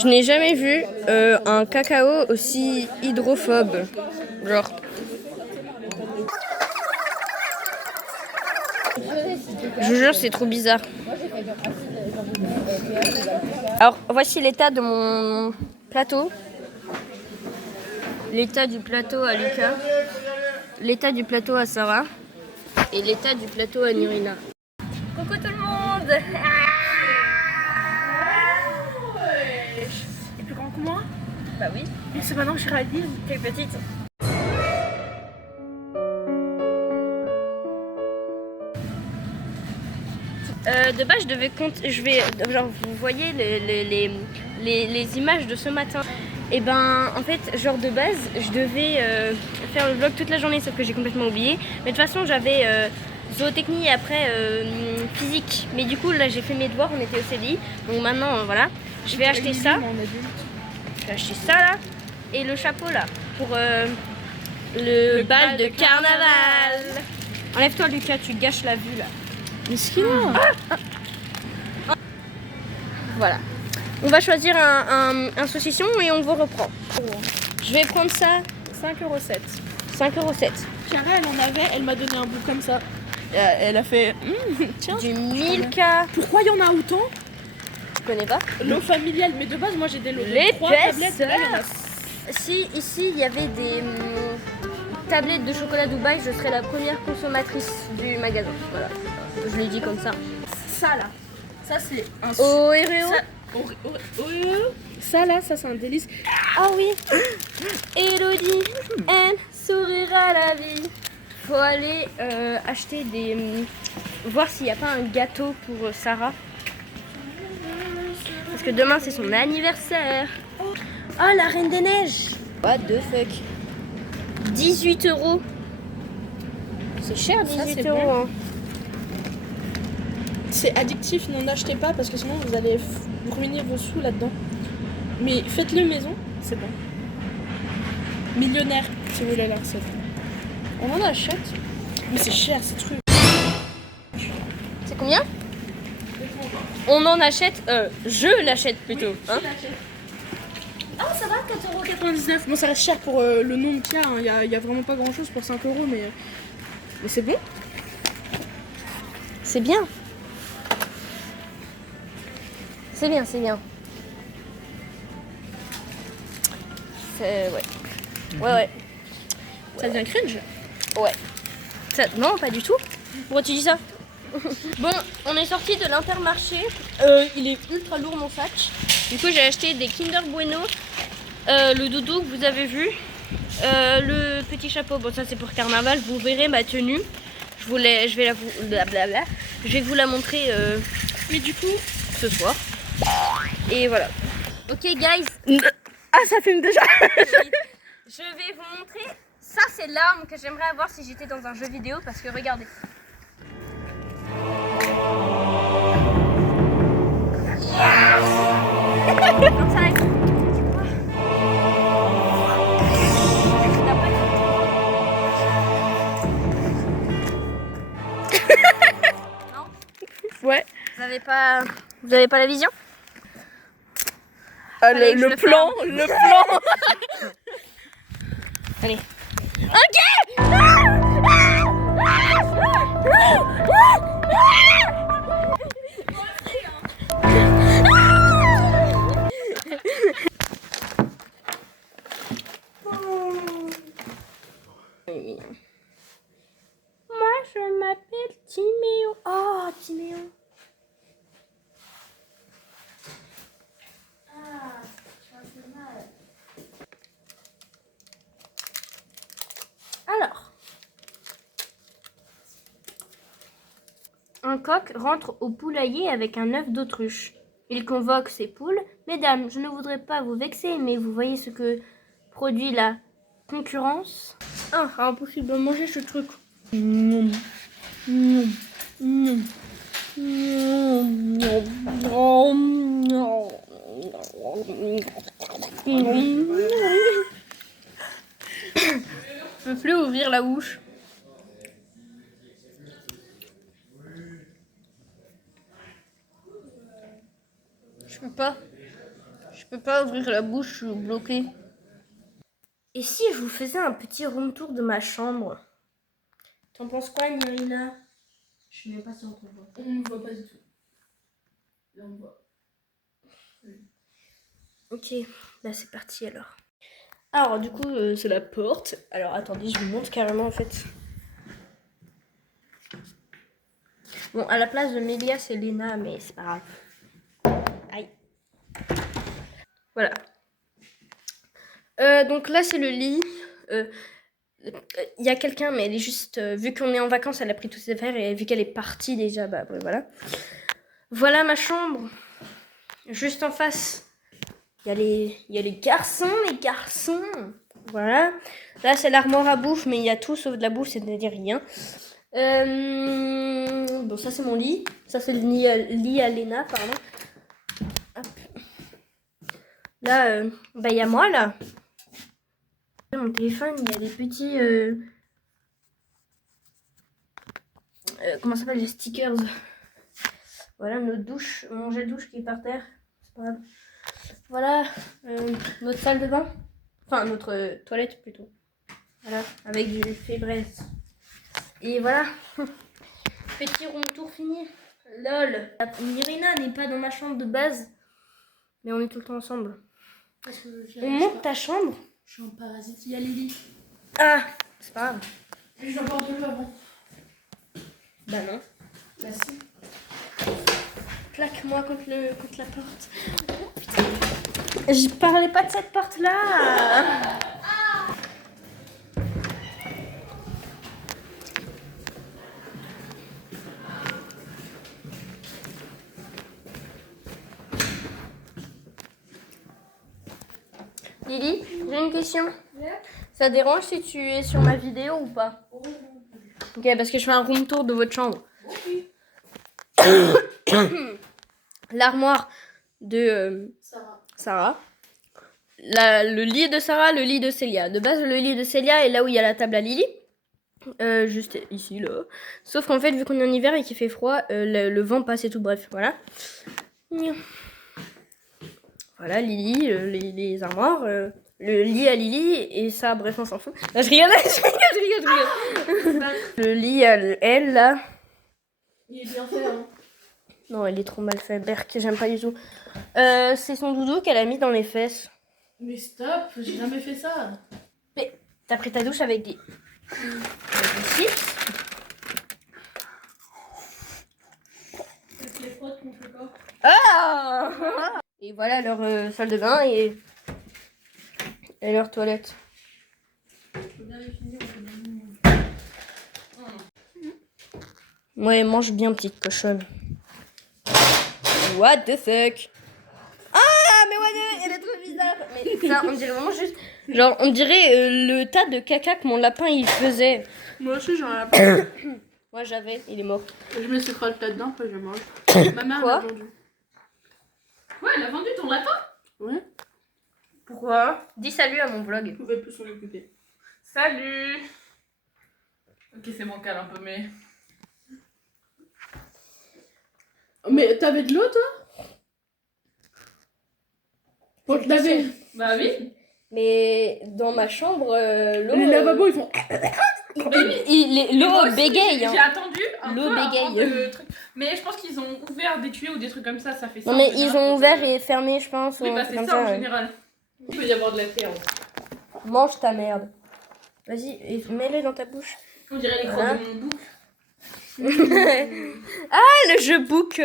Je n'ai jamais vu un cacao aussi hydrophobe. Genre. Je vous jure, c'est trop bizarre. Alors, voici l'état de mon plateau. L'état du plateau à Lucas. L'état du plateau à Sarah. Et l'état du plateau à Nirina. Coucou tout le monde! Et plus grand que moi? Bah oui. Et c'est maintenant que je réalise. T'es petite. De base, je devais compter. Je vais. Genre, vous voyez les images de ce matin. Et ben, en fait, genre de base, je devais faire le vlog toute la journée, sauf que j'ai complètement oublié. Mais de toute façon, j'avais zootechnie et après physique. Mais du coup, là, j'ai fait mes devoirs, on était au CDI. Donc maintenant, voilà. Je vais acheter ça. Je vais acheter ça là. Et le chapeau là. Pour le bal de carnaval. Enlève-toi, Lucas, tu gâches la vue là. Mesquin. Voilà. On va choisir un saucisson et on vous reprend. Je vais prendre ça 5,7 €. 5,7 €. Chiara, elle en avait, elle m'a donné un bout comme ça. Elle a fait. Tiens. Du Milka. Pourquoi il y en a autant? Tu connais pas? L'eau familiale, mais de base, moi j'ai des lots de 3 L'épaisseur. tablettes. Là, il y en a. Si ici il y avait des tablettes de chocolat Dubaï, je serais la première consommatrice du magasin. Voilà. Je l'ai dit comme ça. Ça là, ça c'est un. Oreo. Ça là, ça c'est un délice. Ah oui. Elodie, elle sourira la vie. Faut aller acheter des. Voir s'il n'y a pas un gâteau pour Sarah. Parce que demain c'est son anniversaire. Oh, la Reine des Neiges. What the fuck. 18 €. C'est cher, 18 c'est €. bon. Hein. C'est addictif, n'en achetez pas parce que sinon vous allez ruiner vos sous là-dedans. Mais faites-le maison, c'est bon. Millionnaire, si vous voulez la recette. On en achète. Mais c'est cher ces trucs. C'est combien? On en achète. Je l'achète plutôt. Hein. Ah, ça va, 4,99 €. Bon, ça reste cher pour le nombre qu'il y a. Hein. Il y a vraiment pas grand chose pour 5 €, mais c'est bon. C'est bien. C'est bien, c'est bien. Ouais. Ouais. Ça devient cringe. Ouais. Non, pas du tout. Pourquoi tu dis ça? Bon, on est sorti de l'Intermarché. Il est ultra lourd mon sac. Du coup, j'ai acheté des Kinder Bueno, le doudou que vous avez vu, le petit chapeau. Bon, ça c'est pour carnaval. Vous verrez ma tenue. Je vais vous la montrer. Mais du coup, ce soir. Et voilà. Ok, guys. ah, ça fume déjà. Je vais vous montrer. Ça, c'est l'arme que j'aimerais avoir si j'étais dans un jeu vidéo. Parce que regardez. Comme ça, non? Ouais. Vous avez pas la vision? Allez, Allez, le plan. Allez. Ok. Moi, je m'appelle Timéo. Oh, Timéo. Ah, tu as fait mal. Alors, un coq rentre au poulailler avec un œuf d'autruche. Il convoque ses poules. Mesdames, je ne voudrais pas vous vexer, mais vous voyez ce que produit la concurrence. Ah, impossible de manger ce truc. Je peux plus ouvrir la bouche. Je peux pas. peux pas ouvrir la bouche, je suis bloquée. Et si je vous faisais un petit room tour de ma chambre? T'en penses quoi, Nirina? Je suis même pas sûre qu'on voit. On ne voit pas du tout. Là, on voit. Ok, là c'est parti alors. Alors du coup, c'est la porte. Alors attendez, je vous montre carrément en fait. Bon, à la place de Mélia, c'est Léna, mais c'est pas grave. Aïe. Voilà. Donc là, c'est le lit. Il y a quelqu'un, mais elle est juste... vu qu'on est en vacances, elle a pris toutes ses affaires et vu qu'elle est partie déjà, bah voilà. Voilà ma chambre. Juste en face, il y a les garçons, Voilà. Là, c'est l'armoire à bouffe, mais il y a tout sauf de la bouffe, c'est-à-dire rien. Bon, ça, c'est mon lit. Ça, c'est le lit à Léna, pardon. Hop. Là, il y a moi, là. Mon téléphone, il y a des petits... comment ça s'appelle, les stickers. Voilà, notre douche, mon gel douche qui est par terre. C'est pas grave. Voilà, notre salle de bain. Enfin, notre toilette plutôt. Voilà, avec du Febreze. Et voilà. Petit room tour fini. Lol. Nirina n'est pas dans ma chambre de base. Mais on est tout le temps ensemble. On monte ta chambre? Je suis en parasite, il y a Lily. Ah, c'est pas grave. Je dois boire de l'eau avant. Bah non. Bah si. Plaque-moi contre la porte. Oh, putain. Je parlais pas de cette porte-là. Lily, j'ai une question. Ça dérange si tu es sur ma vidéo ou pas? Ok, parce que je fais un room tour de votre chambre. L'armoire de Sarah. Le lit de Sarah, le lit de Célia. De base, le lit de Célia est là où il y a la table à Lily. Juste ici, là. Sauf qu'en fait, vu qu'on est en hiver et qu'il fait froid, le vent passe et tout. Bref, voilà. Voilà, Lily, les armoires, le lit à Lily, et ça, bref, on s'en fout. Non, je rigole. Le lit à elle, là. Il est bien fait, hein. Non, il est trop mal fait, Berk, j'aime pas du tout. C'est son doudou qu'elle a mis dans les fesses. Mais stop, j'ai jamais fait ça. Mais t'as pris ta douche avec des chips. Avec les frottes qu'on fait pas. Ah. Et voilà leur salle de bain et leur toilette. Faut bien les finir, Ouais, mange bien, petite cochonne. What the fuck? Ah, mais what the fuck, elle est trop bizarre. Mais ça, on dirait vraiment juste... Genre, on dirait le tas de caca que mon lapin, il faisait. Moi aussi, j'en ai un lapin. Moi, j'avais, il est mort. Je mets ce crotte là-dedans, après je mange. Ma mère Quoi? l'a vendu. Ouais, elle a vendu ton lapin? Ouais. Pourquoi? Dis salut à mon vlog. Je pouvais plus s'en occuper. Salut. Ok, c'est mon câle un peu, mais... Mais t'avais de l'eau, toi? Pour te laver. Bah oui. Mais dans ma chambre, l'eau... Les lavabos, ils font... L'eau bégaye. J'ai hein. attendu un L'eau peu avant bégaye. le truc. Mais je pense qu'ils ont ouvert des tuyaux ou des trucs comme ça fait ça. Non, en mais général, ils ont donc, ouvert et fermé, je pense. Oui, ou un bah truc c'est comme ça en ouais. général. Il peut y avoir de la terre. Mange ta merde. Vas-y, et mets-le dans ta bouche. On dirait les Voilà. crocs de mon bouc. Ah, le jeu book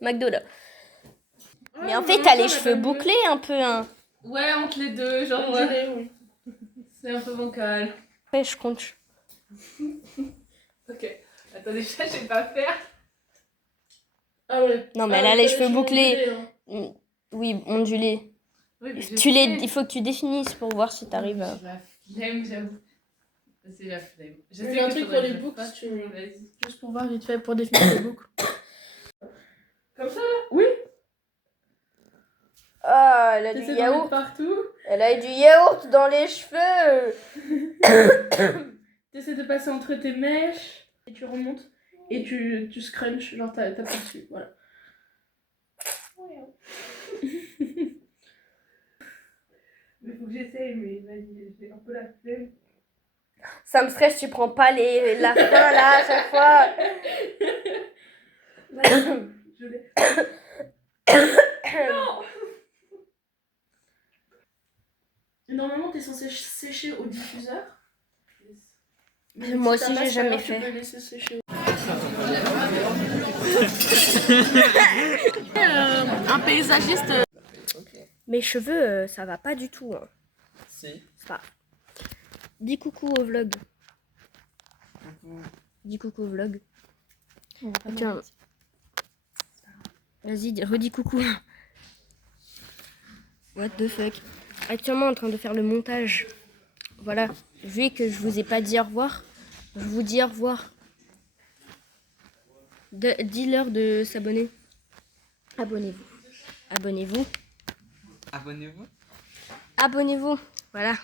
McDo, là. Mais en fait, t'as les cheveux bouclés un peu, hein. Ouais, entre les deux, genre... On dirait, oui. C'est un peu bancal. Ouais, je compte. Ok. Attends, déjà, je sais pas faire. Ah ouais. Non, mais Ah, elle a ouais, les t'as cheveux bouclés. hein. Oui, ondulés. Oui, mais je Il faut que tu définisses pour voir si t'arrives à... J'ai la flemme, j'avoue. C'est la flemme. Je J'ai sais un que truc faudrait pour les que je boucles, fasse, si tu veux. Vas-y. Juste pour voir vite fait, pour définir les boucles. Comme ça, Oui. Ah, elle a du T'essaies d'en mettre yaourt. partout. Elle a du yaourt dans les cheveux. T'essaies de passer entre tes mèches. Et tu remontes. Et tu scrunches, genre t'appuies dessus. Voilà. faut que j'essaye, mais vas-y, j'ai un peu la flemme. Ça me stresse, tu prends pas la fin là à chaque fois. Vas-y, je l'ai. Non. Normalement, t'es censé sécher au diffuseur. Moi si aussi, t'as pas, j'ai c'est pas jamais grave, fait. Tu peux laisser sécher. Un paysagiste. Mes cheveux, ça va pas du tout. Hein. Si. C'est pas. Dis coucou au vlog. Dis coucou au vlog. Tiens. Vas-y, redis coucou. What the fuck. Actuellement en train de faire le montage. Voilà. Vu que je vous ai pas dit au revoir, je vous dis au revoir. Dis-leur de s'abonner. Abonnez-vous. Abonnez-vous. Abonnez-vous. Abonnez-vous. Voilà.